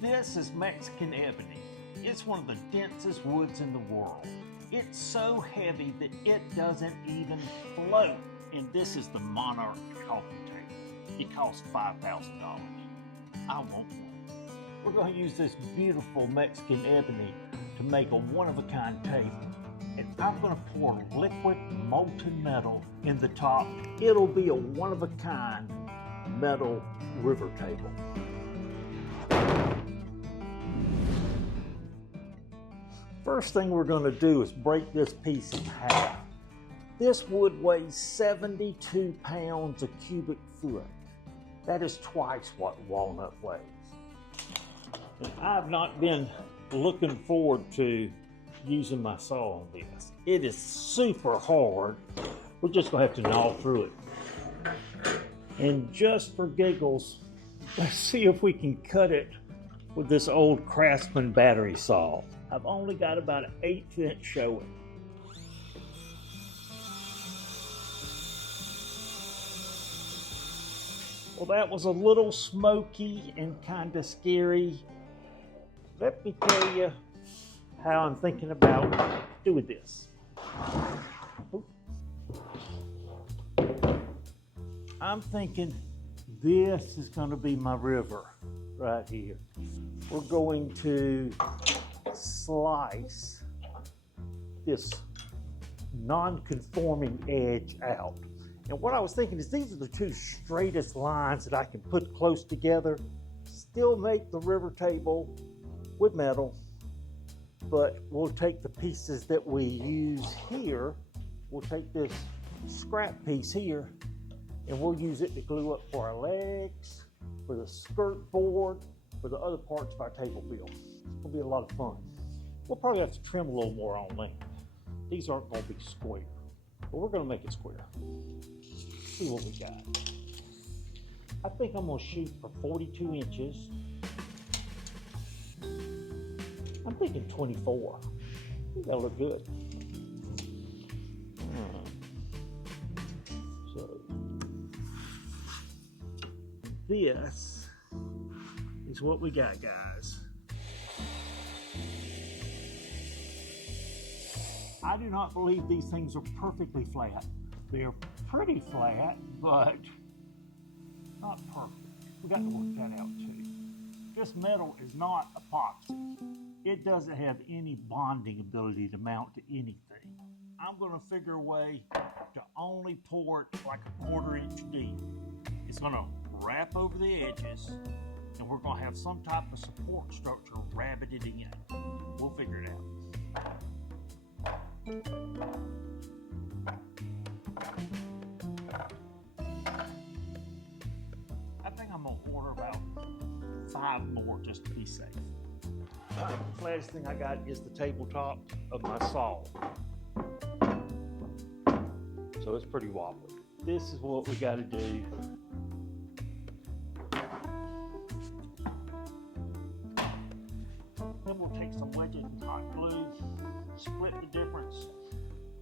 This is Mexican ebony. It's one of the densest woods in the world. It's so heavy that it doesn't even float. And this is the Monarch coffee table. It costs $5,000. I want one. We're going to use this beautiful Mexican ebony to make a one-of-a-kind table. And I'm going to pour liquid molten metal in the top. It'll be a one-of-a-kind metal river table. First thing we're going to do is break this piece in half. This wood weighs 72 pounds a cubic foot. That is twice what walnut weighs. And I've not been looking forward to using my saw on this. It is super hard. We're just going to have to gnaw through it. And just for giggles, let's see if we can cut it with this old Craftsman battery saw. I've only got about an 1/8 inch showing. Well, that was a little smoky and kind of scary. Let me tell you how I'm thinking about doing this. I'm thinking this is going to be my river right here. We're going to slice this non-conforming edge out. And what I was thinking is these are the two straightest lines that I can put close together, still make the river table with metal, but we'll take the pieces that we use here, we'll take this scrap piece here, and we'll use it to glue up for our legs, for the skirt board, for the other parts of our table build. It's gonna be a lot of fun. We'll probably have to trim a little more on length. These aren't gonna be square, but we're gonna make it square. See what we got. I think I'm gonna shoot for 42 inches. I'm thinking 24. I think that'll look good. So this is what we got, guys. I do not believe these things are perfectly flat. They're pretty flat, but not perfect. We got to work that out too. This metal is not epoxy. It doesn't have any bonding ability to mount to anything. I'm going to figure a way to only pour it like a 1/4 inch deep. It's going to wrap over the edges, and we're going to have some type of support structure rabbited in. We'll figure it out. I think I'm going to order about 5 more just to be safe. The flattest thing I got is the tabletop of my saw. So it's pretty wobbly. This is what we got to do. Then we'll take some wedges and hot glue, split the difference.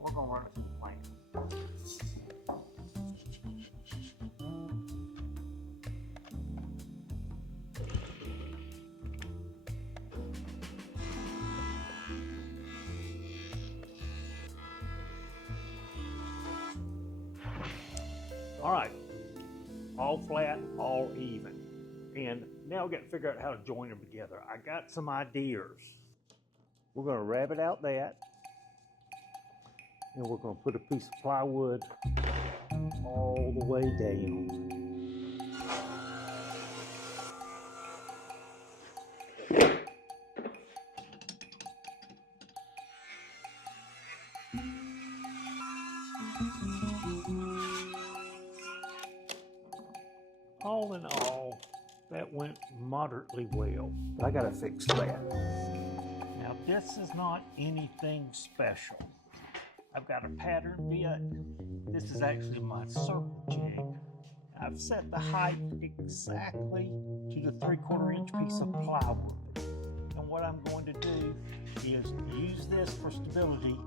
We're going to run it through the plane. All right, all flat, all even. And now we got to figure out how to join them together. I got some ideas. We're going to rabbit out that, and we're going to put a piece of plywood all the way down. All in all, that went moderately well, but I gotta fix that. Now this is not anything special. I've got a pattern bit. This is actually my circle jig. I've set the height exactly to the 3/4 inch piece of plywood. And what I'm going to do is use this for stability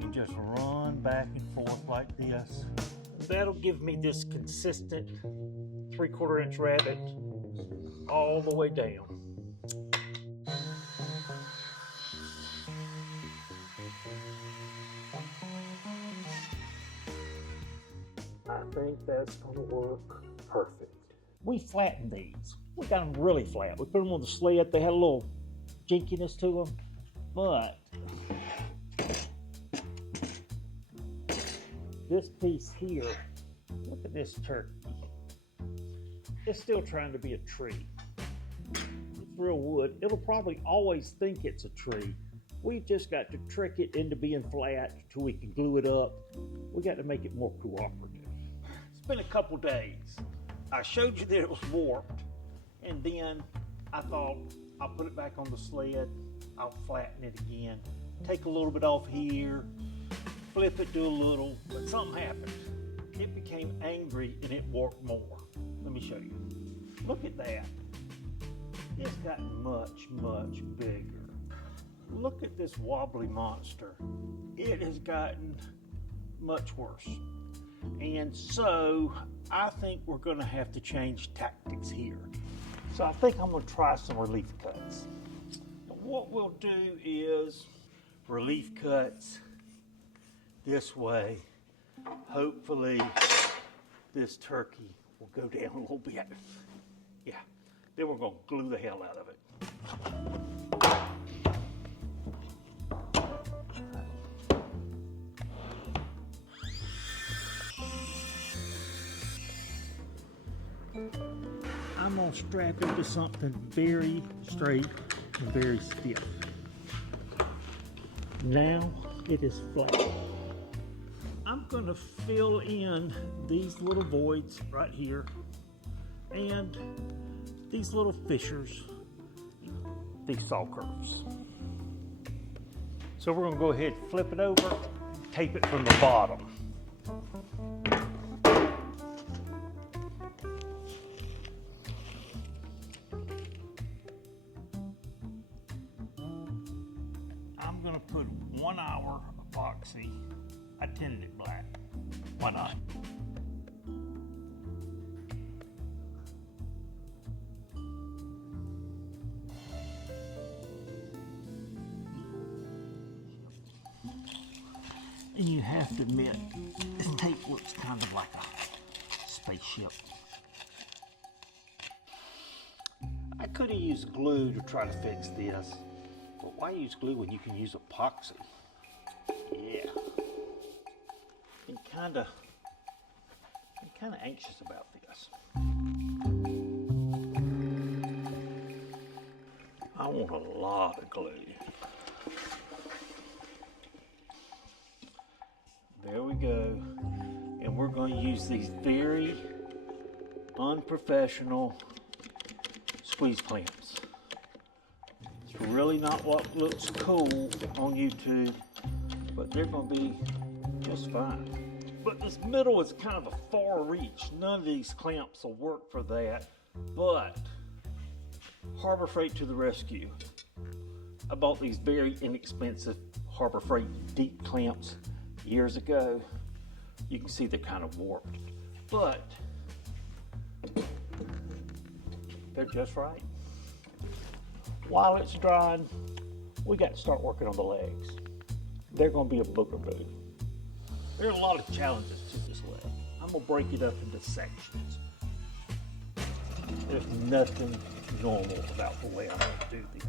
and just run back and forth like this. That'll give me this consistent 3/4 inch rabbit all the way down. think that's gonna work perfect. We flattened these. We got them really flat. We put them on the sled. They had a little jinkiness to them, but this piece here, look at this turkey. It's still trying to be a tree. It's real wood. It'll probably always think it's a tree. We've just got to trick it into being flat till we can glue it up. We got to make it more cooperative. It's been a couple days. I showed you that it was warped, and then I thought I'll put it back on the sled. I'll flatten it again. Take a little bit off here, flip it, do a little, but something happened. It became angry and it warped more. Let me show you. Look at that. It's gotten much, much bigger. Look at this wobbly monster. It has gotten much worse. And so I think we're gonna have to change tactics here. So I think I'm gonna try some relief cuts. And what we'll do is relief cuts this way. Hopefully this turkey will go down a little bit. Yeah, then we're gonna glue the hell out of it. I'm gonna strap it to something very straight and very stiff. Now it is flat. I'm gonna fill in these little voids right here and these little fissures, these saw curves. So we're gonna go ahead and flip it over, tape it from the bottom. I'm gonna put 1 hour epoxy. I tinted it black. Why not? And you have to admit, this tape looks kind of like a spaceship. I could have used glue to try to fix this, but why use glue when you can use epoxy? Yeah. I'm kind of anxious about this. I want a lot of glue. There we go. And we're going to use these very unprofessional squeeze clamps. It's really not what looks cool on YouTube, but they're going to be just fine. But this middle is kind of a far reach. None of these clamps will work for that, but Harbor Freight to the rescue. I bought these very inexpensive Harbor Freight deep clamps years ago. You can see they're kind of warped, but they're just right. While it's drying, we got to start working on the legs. They're going to be a boogeroo. There are a lot of challenges to this leg. I'm gonna break it up into sections. There's nothing normal about the way I'm gonna do this.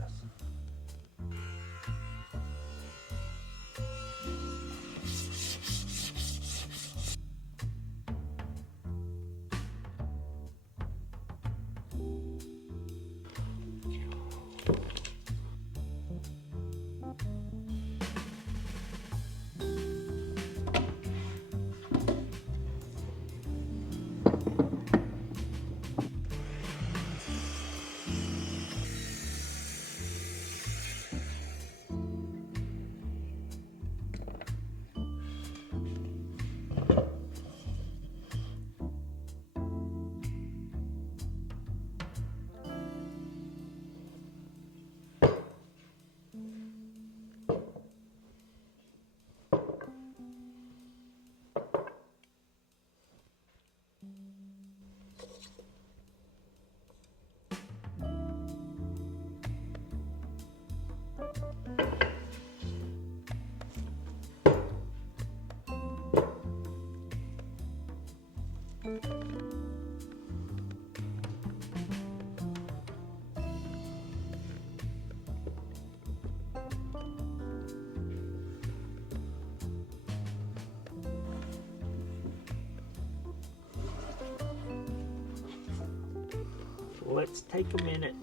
Let's take a minute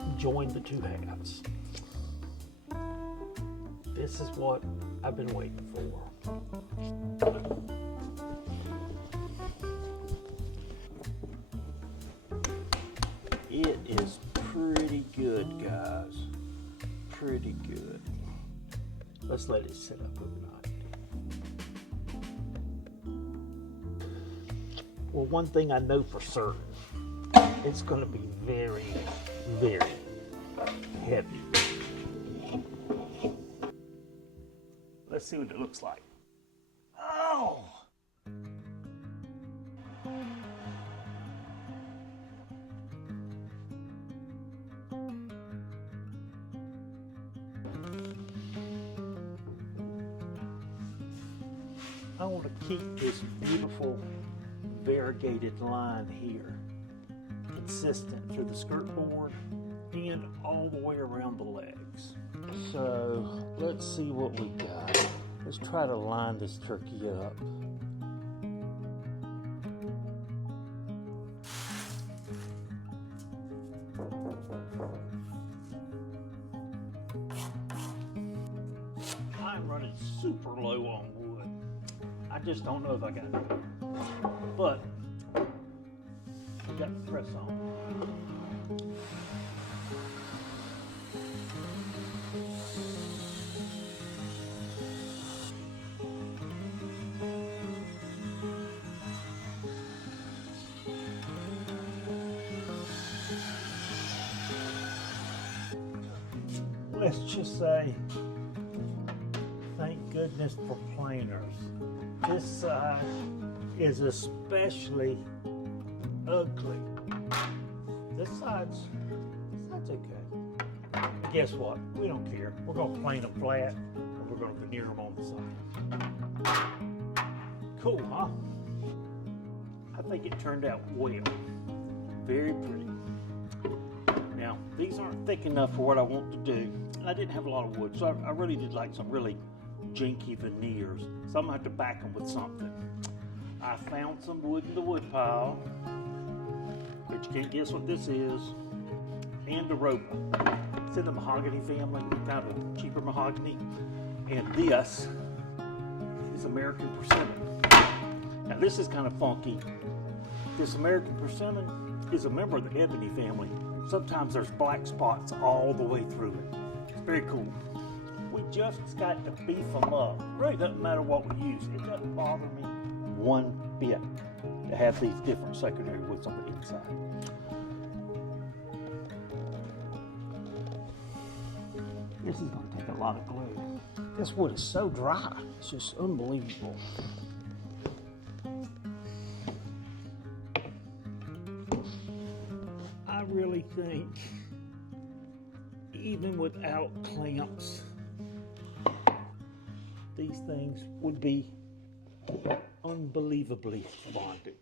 and join the two halves. This is what I've been waiting for. It is pretty good, guys. Pretty good. Let's let it sit up overnight. Well, one thing I know for certain, it's going to be very, very heavy. Let's see what it looks like. Oh! I want to keep this beautiful variegated line here consistent through the skirt board and all the way around the legs. So let's see what we got. Let's try to line this turkey up. I'm running super low on wood. I just don't know if I got it. But we got the press on. Let's just say, thank goodness for planers. This side is especially ugly. This side's okay. Guess what? We don't care. We're gonna plane them flat and we're gonna veneer them on the side. Cool, huh? I think it turned out well. Very pretty. Now, these aren't thick enough for what I want to do. I didn't have a lot of wood, so I really did like some really jinky veneers. So I'm gonna have to back them with something. I found some wood in the wood pile, but you can't guess what this is. And a rope. It's in the mahogany family, kind of cheaper mahogany. And this is American persimmon. Now this is kind of funky. This American persimmon is a member of the ebony family. Sometimes there's black spots all the way through it. It's very cool. We just got to beef them up. It really doesn't matter what we use. It doesn't bother me one bit to have these different secondary woods on the inside. This is going to take a lot of glue. This wood is so dry. It's just unbelievable. I really think even without clamps, these things would be unbelievably bonded.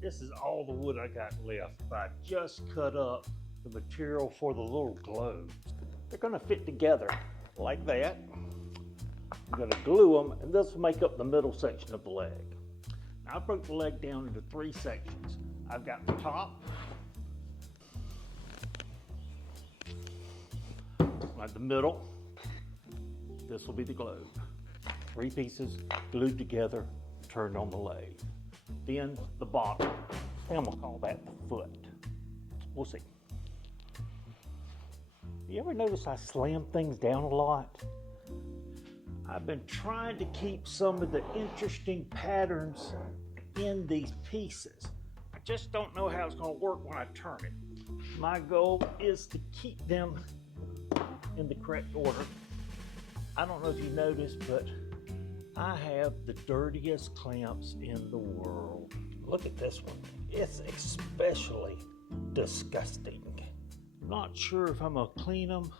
This is all the wood I got left. I just cut up the material for the little globes. They're gonna fit together like that. I'm gonna glue them, and this will make up the middle section of the leg. Now, I broke the leg down into 3 sections. I've got the top, like the middle. This will be the globe. 3 pieces glued together, turned on the leg. Then the bottom, and we'll call that the foot. We'll see. You ever notice I slam things down a lot? I've been trying to keep some of the interesting patterns in these pieces. I just don't know how it's going to work when I turn it. My goal is to keep them in the correct order. I don't know if you noticed, but I have the dirtiest clamps in the world. Look at this one. It's especially disgusting. Not sure if I'm gonna clean them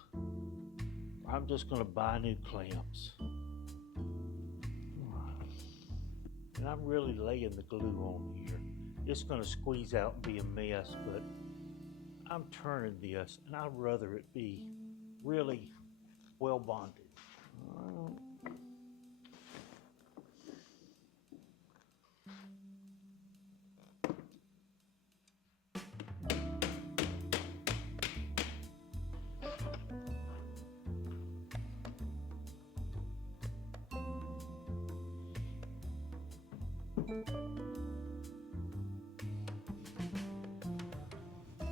I'm just going to buy new clamps. And I'm really laying the glue on here. It's going to squeeze out and be a mess, but I'm turning this, and I'd rather it be really well bonded.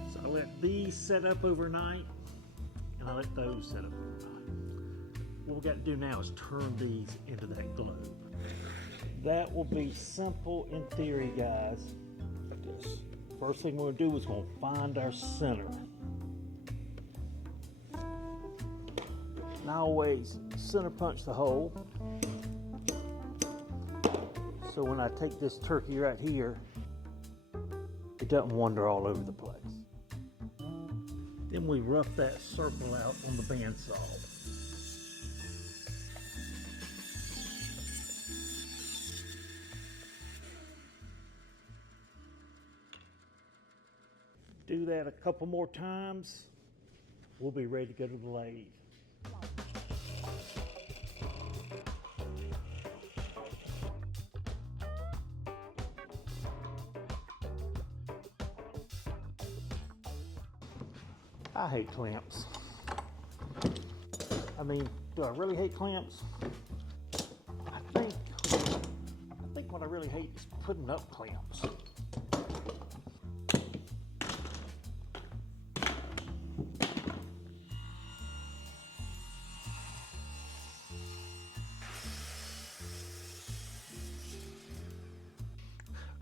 So I let these set up overnight, and I let those set up overnight. What we got to do now is turn these into that globe. That will be simple in theory, guys. First thing we're going to do is going to find our center. And I always center punch the hole. So when I take this turkey right here, it doesn't wander all over the place. Then we rough that circle out on the bandsaw. Do that a couple more times, we'll be ready to go to the lathe. I hate clamps. I mean, do I really hate clamps? I think what I really hate is putting up clamps.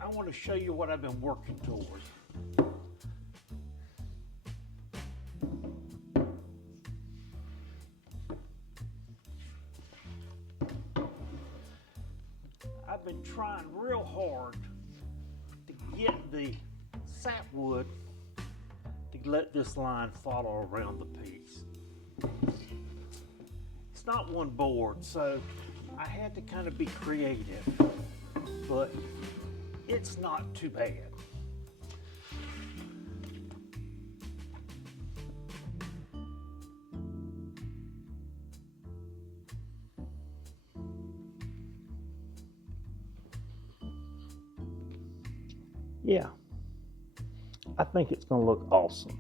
I want to show you what I've been working towards. I've been trying real hard to get the sapwood to let this line follow around the piece. It's not one board, so I had to kind of be creative, but it's not too bad. Yeah, I think it's going to look awesome.